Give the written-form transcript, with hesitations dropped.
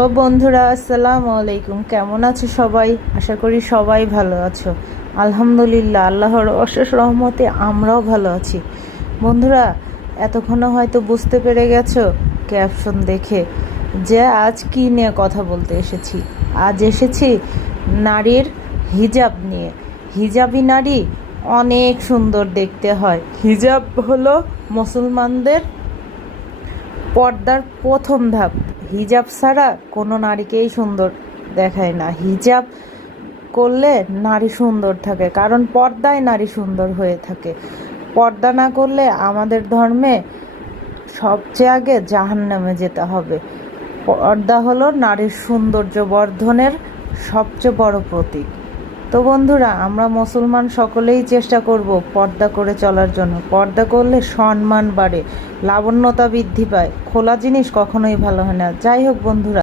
ও বন্ধুরা, আসসালামু আলাইকুম। কেমন আছো সবাই? আশা করি সবাই ভালো আছো। আলহামদুলিল্লাহ, আল্লাহর অশেষ রহমতে আমরাও ভালো আছি। বন্ধুরা, এতক্ষণে হয়তো বুঝতে পেরে গেছো ক্যাপশন দেখে যে আজ কী নিয়ে কথা বলতে এসেছি। আজ এসেছি নারীর হিজাব নিয়ে। হিজাবি নারী অনেক সুন্দর দেখতে হয়। হিজাব হলো মুসলমানদের পর্দার প্রথম ধাপ। হিজাব ছাড়া কোনো নারীকেই সুন্দর দেখায় না। হিজাব করলে নারী সুন্দর থাকে, কারণ পর্দায় নারী সুন্দর হয়ে থাকে। পর্দা না করলে আমাদের ধর্মে সবচেয়ে আগে জাহান্নামে যেতে হবে। পর্দা হলো নারীর সৌন্দর্য বর্ধনের সবচেয়ে বড় প্রতীক। তো বন্ধুরা, আমরা মুসলমান সকলেই চেষ্টা করব পর্দা করে চলার জন্য। পর্দা করলে সম্মান বাড়ে, লাবণ্যতা বৃদ্ধি পায়। খোলা জিনিস কখনোই ভালো হয় না। যাই হোক বন্ধুরা,